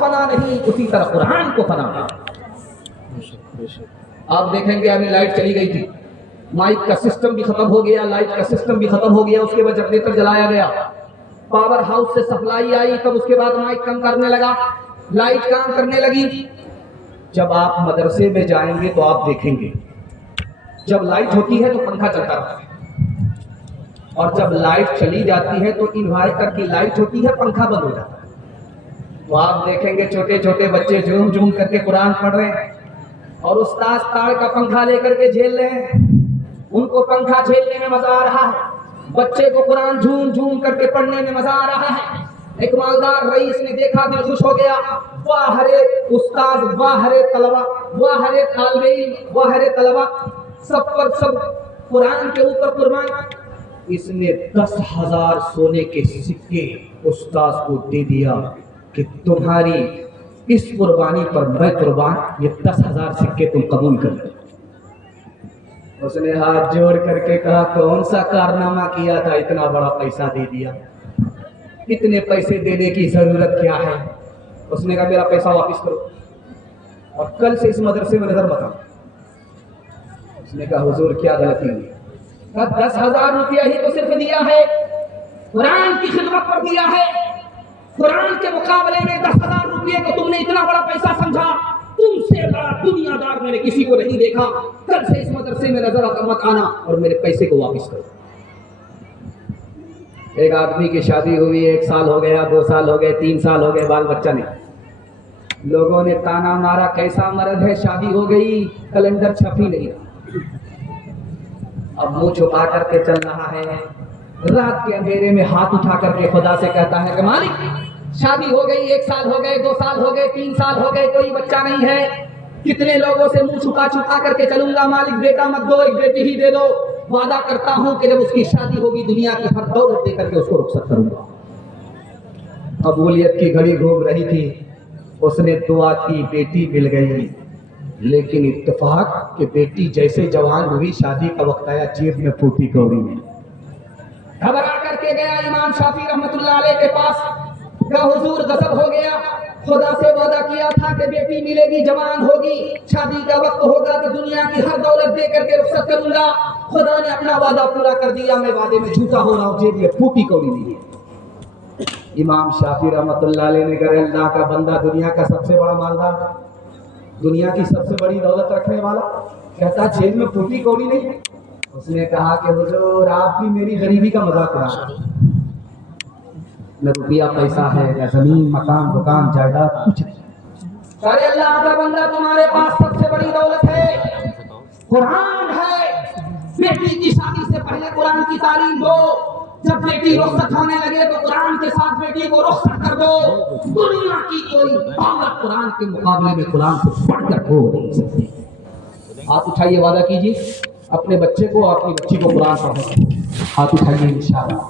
فنا نہیں اسی طرح قرآن کو فنا ہے۔ آپ دیکھیں گے ابھی لائٹ چلی گئی تھی، مائک کا سسٹم بھی ختم ہو گیا، لائٹ کا سسٹم بھی ختم ہو گیا، اس کے بعد جنریٹر جلایا گیا، پاور ہاؤس سے سپلائی آئی، تب اس کے بعد مائک کام کرنے لگا، لائٹ کام کرنے لگی۔ جب آپ مدرسے میں جائیں گے تو آپ دیکھیں گے جب لائٹ ہوتی ہے تو پنکھا چلتا رہتا ہے، اور جب لائٹ چلی جاتی ہے تو انورٹر کی لائٹ ہوتی ہے، پنکھا بند ہو جاتا ہے۔ تو آپ دیکھیں گے چھوٹے چھوٹے بچے جھوم جھوم کر کے قرآن پڑھ رہے ہیں، اور استاذ تاڑ کا پنکھا لے کر کے جھیل رہے ہیں، ان کو پنکھا جھیلنے میں مزہ آ رہا ہے، بچے کو قرآن جھوم جھوم کر کے پڑھنے میں مزہ آ رہا ہے۔ ایک مالدار رئیس نے دیکھا، دل خوش ہو گیا، واہ رے استاذ، واہ رے طلبہ، واہ رے طالب علم، واہ رے طلبہ، سب پر سب قرآن کے اوپر قربان۔ اس نے 10,000 سونے کے سکے استاذ کو دے دیا کہ تمہاری اس قربانی پر میں قربان، یہ 10,000 سکے تم قبول کر لو۔ اس نے ہاتھ جوڑ کر کے کہا کون سا کارنامہ کیا تھا اتنا بڑا پیسہ دے دیا، اتنے پیسے دینے کی ضرورت کیا ہے؟ اس نے کہا میرا پیسہ واپس کرو اور کل سے اس مدرسے میں نظر مت آؤ۔ اس نے کہا حضور کیا غلطی ہوئی؟ کہا 10,000 روپیہ ہی تو صرف دیا ہے، قرآن کی خدمت پر دیا ہے، قرآن کے مقابلے میں 10,000 روپیے کو تم نے اتنا بڑا پیسہ سمجھا، تم سے بڑا دنیا دار میں نے کسی کو نہیں دیکھا، کل سے اس مدرسے میں نظر مت آنا اور میرے پیسے کو واپس کرو۔ ایک آدمی کی شادی ہوئی، 1 سال ہو گیا، 2 سال ہو گئے، 3 سال ہو گئے، بال بچہ نہیں، لوگوں نے تانا مارا کیسا مرد ہے، شادی ہو گئی کیلنڈر چھپ ہی نہیں، اب منہ چھپا کر کے چل رہا ہے، رات کے اندھیرے میں ہاتھ اٹھا کر کے خدا سے کہتا ہے کہ مالک شادی ہو گئی، 1 سال ہو گئے، 2 سال ہو گئے، 3 سال ہو گئے، کوئی بچہ نہیں ہے، کتنے لوگوں سے منہ چھپا چھپا کر کے چلوں گا، مالک بیٹا مت دو، ایک بیٹی ہی دے دو، وعدہ کرتا ہوں کہ جب اس کی شادی ہوگی دنیا کی ہر دولت دے کر کے اس کو رخصت کروں گا۔ قبولیت کی گھڑی گھوم رہی تھی، اس نے دعا کی، بیٹی مل گئی، لیکن اتفاق کہ بیٹی جیسے جوان ہوئی شادی کا وقت آیا، جیب میں پھوٹی کوڑی میں، گھبرا کر کے گیا امام شافعی رحمۃ اللہ علیہ کے پاس، کہا حضور غضب ہو گیا، خدا سے وعدہ کیا تھا کہ بیٹی ملے گی، جوان ہوگی، شادی کا وقت ہوگا تو دنیا کی ہر دولت دے کر کے رخصت کروں گا، خدا نے اپنا وعدہ پورا کر دیا، میں وعدے میں جھوٹا ہو رہا ہوں، جیب میں پھوٹی کوڑی نہیں ہے۔ امام شافعی رحمۃ اللہ علیہ نے کہا اللہ کا بندہ، دنیا کا سب سے بڑا مالدار، دنیا کی سب سے بڑی دولت رکھنے والا، کہتا جیب میں پھوٹی کوڑی نہیں ہے؟ اس نے کہا کہ حضور آپ بھی میری غریبی کا مذاق اڑا رہے ہیں، نہ روپیہ پیسہ ہے، نہ زمین مکان دکان جائیداد کچھ نہیں۔ ارے اللہ کا بندہ تمہارے پاس سب سے بڑی دولت ہے قرآن ہے، بیٹی کی شادی سے پہلے قرآن کی تعلیم دو، جب بیٹی رخصت ہونے لگے تو قرآن کے ساتھ بیٹی کو رخصت کر دو، دنیا کی کوئی دولت قرآن کے مقابلے میں قرآن سے بڑھ کر ہو نہیں سکتی۔ ہاتھ اٹھائیے، وعدہ کیجیے اپنے بچے کو اور اپنی بچی کو قرآن پڑھیں، ہاتھ اٹھائیے انشاءاللہ،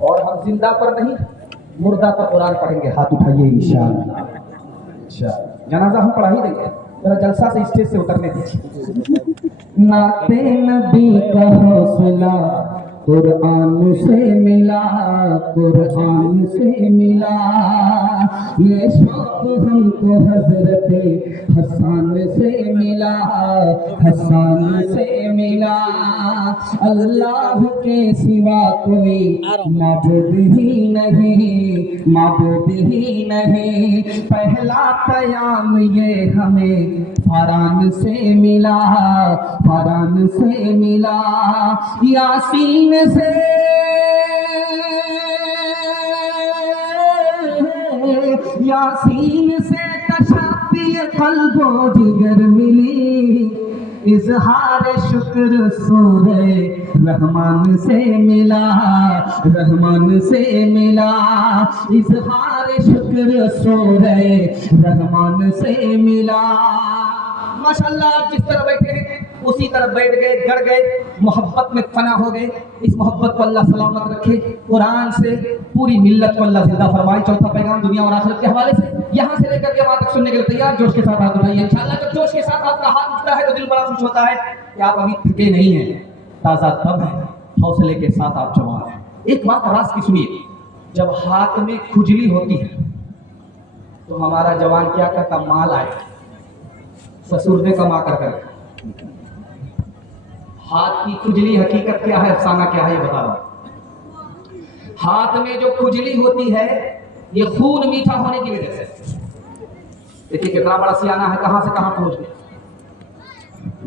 اور ہم زندہ پر نہیں مردہ پر قرآن پڑھیں گے، ہاتھ اٹھائیے انشاءاللہ۔ جنازہ ہم پڑھا ہی دیں گے، ذرا جلسہ سے اسٹیج سے اترنے دیجیے۔ نعت نبی کا حوصلہ قرآن سے ملا، قرآن سے ملا، یہ شوق ہم کو حضرت حسان سے ملا، حسان سے ملا، اللہ کے سوا کوئی معبود ہی نہیں، معبود ہی نہیں، پہلا پیام یہ ہمیں فاران سے ملا، فاران سے ملا، یاسین سے، یاسین سے تشفی قلب و جگر ملی، اظہار شکر سورہ رحمان سے ملا، رحمان سے ملا، اظہار شکر سورہ رحمان سے ملا۔ ماشاءاللہ آپ جس طرح بیٹھے ہیں اسی طرح بیٹھ گئے، گڑ گئے، محبت میں فنا ہو گئے۔ اس محبت کو اللہ سلامت رکھے، قرآن سے پوری ملت کو اللہ زندہ فرمائے۔ چوتھا پیغام دنیا اور آخرت کے حوالے سے یہاں سے لے کر کے وہاں تک سننے کے لیے تیار؟ جوش کے ساتھ ہاتھ اٹھائیے انشاءاللہ۔ جب جوش کے ساتھ آپ کا ہاتھ اٹھتا ہے تو دل بڑا خوش ہوتا ہے کہ آپ ابھی تھکے نہیں ہیں، تازہ تب ہیں، حوصلے کے ساتھ آپ جوان ہیں۔ ایک بات راز کی سنیے، جب ہاتھ میں کھجلی ہوتی ہے تو ہمارا جوان کیا کرتا؟ مال آئے سسر نے کما کر ہاتھ کی کھجلی حقیقت کیا ہے، افسانہ کیا ہے، یہ بتا رہا ہوں۔ ہاتھ میں جو کھجلی ہوتی ہے یہ خون میٹھا ہونے کی وجہ سے، دیکھیے کتنا بڑا سیانہ ہے، کہاں سے کہاں پہنچ گیا۔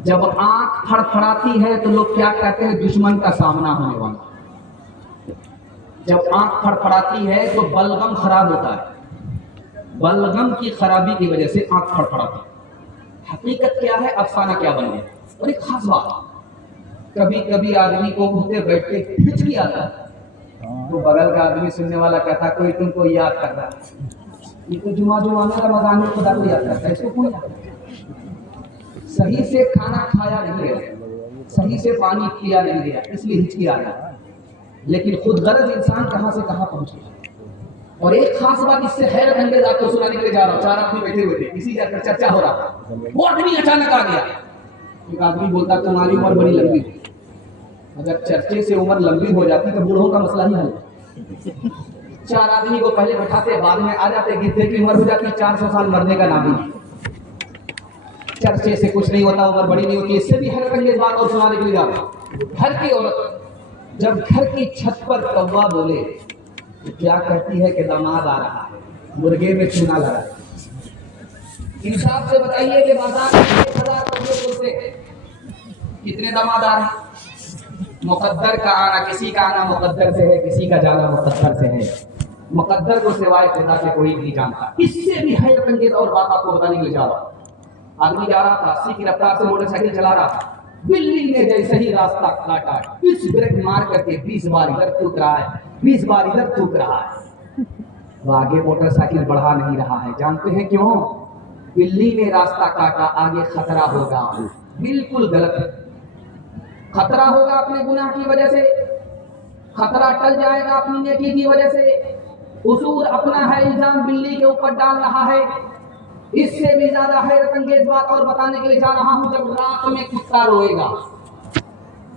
جب آنکھ پھڑپھڑاتی ہے تو لوگ کیا کہتے ہیں؟ دشمن کا سامنا ہونے والا۔ جب آنکھ پھڑپھڑاتی ہے تو بلغم خراب ہوتا ہے، بلغم کی خرابی کی وجہ سے آنکھ پھڑپھڑاتی ہے۔ حقیقت کیا ہے، افسانہ کیا بن گیا؟ اور ایک خاص بات، کبھی کبھی آدمی کو اٹھتے بیٹھتے ہچکی آتا ہے تو بغل کا آدمی سننے والا کہتا ہے کوئی تم کو یاد کر رہا ہے، یہ تو جمعہ میں رمضان میں خدا کو یاد کرتا ہے، اس کو کون یاد کرتا ہے؟ صحیح سے کھانا کھایا نہیں گیا، صحیح سے پانی پیا نہیں گیا، اس لیے ہچکی آ رہا ہے۔ لیکن خود غرض انسان کہاں سے کہاں پہنچ گیا۔ اور ایک خاص بات اس سے حیرت انگیز آپ کو سنانے کے لیے جا رہا ہوں۔ چار آدمی بیٹھے ہوئے تھے، کسی جگہ چرچا ہو رہا تھا، وہ آدمی اچانک آ گیا۔ ایک آدمی بولتا تمہاری عمر بڑی لمبی تھی، اگر چرچے سے عمر لمبی ہو جاتی تو بوڑھوں کا مسئلہ ہی حل۔ چار آدمی کو پہلے بٹھاتے، بعد میں آ جاتے، گرتے کی عمر ہو جاتی 400 سال، مرنے کا نام ہی۔ چرچے سے کچھ نہیں ہوتا، عمر بڑی نہیں ہوتی۔ اس سے بھی حیرت انگیز بات اور سنانے کے لیے جا رہا ہوں۔ گھر کی عورت جب گھر کی چھت پر کوا بولے تو کیا کہتی ہے کہ داماد آ رہا ہے، مرغے میں چونا لگا ہے۔ انصاف سے بتائیے کہ بازار میں 1000 روپے بولتے کتنے داماد آ رہے ہیں؟ مقدر کا آنا، کسی کا آنا مقدر سے ہے، کسی کا جانا مقدر سے ہے۔ مقدر کو سوائے خدا کے کوئی نہیں جانتا۔ اس سے بھی حیرت انگیز اور بات آپ کو بتانے کے لیے جا رہا ہوں۔ آدمی جا رہا تھا، 80 کی رفتار سے موٹر سائیکل چلا رہا تھا، بلی نے جیسے ہی راستہ کاٹا، اس بریک مار کر کے 20 بار ادھر تھوک رہا ہے، 20 بار ادھر تھوک رہا ہے۔ وہ آگے موٹر سائیکل بڑھا نہیں رہا ہے، جانتے ہیں کیوں؟ بلی نے راستہ کاٹا، آگے خطرہ ہوگا۔ بالکل غلط ہے، خطرہ ہوگا اپنے گناہ کی وجہ سے، خطرہ ٹل جائے گا اپنی نیکی کی وجہ سے۔ قصور اپنا ہے، الزام بلی کے اوپر ڈال رہا ہے۔ اس سے بھی زیادہ حیرت انگیز بات اور بتانے کے لیے جا رہا ہوں، جب رات میں کتا روئے گا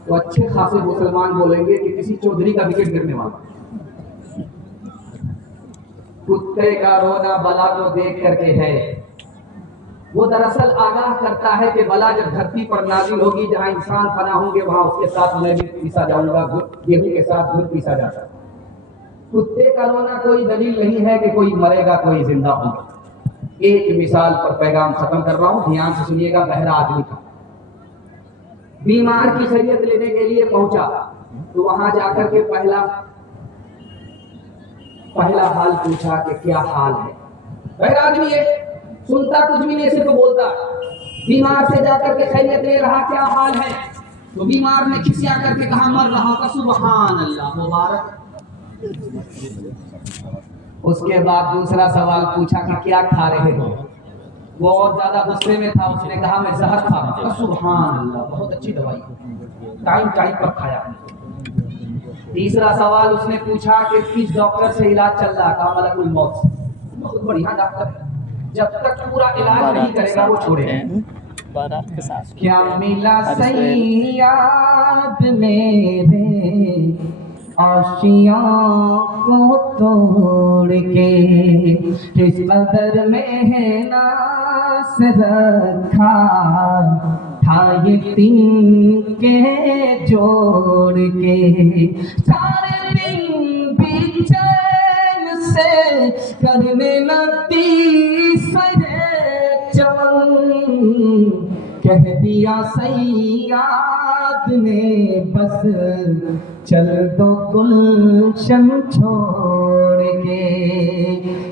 تو اچھے خاصے مسلمان بولیں گے کہ کسی چودھری کا وکٹ گرنے والا۔ کتے کا رونا بلا کو دیکھ کر کے ہے، وہ دراصل آگاہ کرتا ہے کہ بلا جب دھرتی پر نازل ہوگی، جہاں انسان فنا ہوں گے وہاں اس کے ساتھ میں بھی پیسا جاؤں گا، گیہوں کے ساتھ گڑ پیسا جاتا ہے۔ کتے کا رونا کوئی دلیل نہیں ہے کہ کوئی مرے گا کوئی زندہ ہوگا۔ ایک مثال پر پیغام ختم کر رہا ہوں، دھیان سے سنیے گا۔ بہرا آدمی تھا، بیمار کی خیریت لینے کے لیے پہنچا تو وہاں جا کر کے پہلا حال پوچھا کہ کیا حال ہے۔ بہرا آدمی ہے، سنتا کچھ بھی نہیں، صرف بولتا۔ بیمار سے جا کر کے خیریت لے رہا، کیا حال ہے؟ تو بیمار نے کھسیا کر کے کہا مر رہا کا سبحان اللہ مبارک۔ اس کے بعد دوسرا سوال پوچھا کہ کیا کھا رہے ہو؟ وہ اور زیادہ غصے میں تھا، اس نے کہا میں زہر کھا رہا ہوں۔ سبحان اللہ، بہت اچھی دوائی، ٹائم پر کھایا۔ تیسرا سوال اس نے پوچھا کہ کس ڈاکٹر سے علاج چل رہا؟ کہا ملک الموت سے۔ بہت بڑھیا ڈاکٹر ہے، جب تک پورا علاج نہیں کرے گا وہ چھوڑے گا۔ کیا ملا صیاد میرے آشیاں کو توڑ کے، کس قدر محنت سے رکھا تھا یہ تن کے جوڑ کے، سارے دن بھی چین سے کرنے لگتی سرے چمن، کہہ دیا صیاد نے بس چل دو گلشن چھوڑ کے،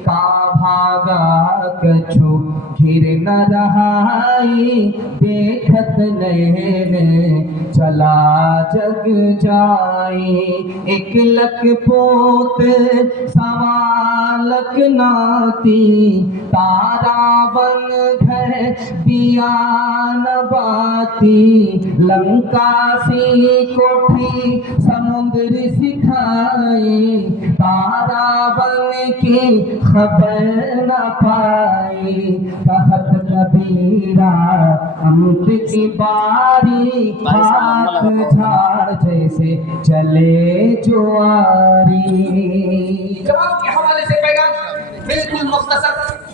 کہاں بھاگا کچھو گھر نہ رہائی، دیکھت نین چلا جگ جائی، ایک لک پوت سوا لک ناتی، تارا بن گھر دیا نباتی، لنکا سی کوٹھی سمندر سکھائی، تارا بن کی خبر نہ پائی، کہت کبیرہ امت کی باری، ہاتھ جھاڑ جیسے چلے جواری۔ جواب کے حوالے سے پیغام بالکل مختصر،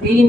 3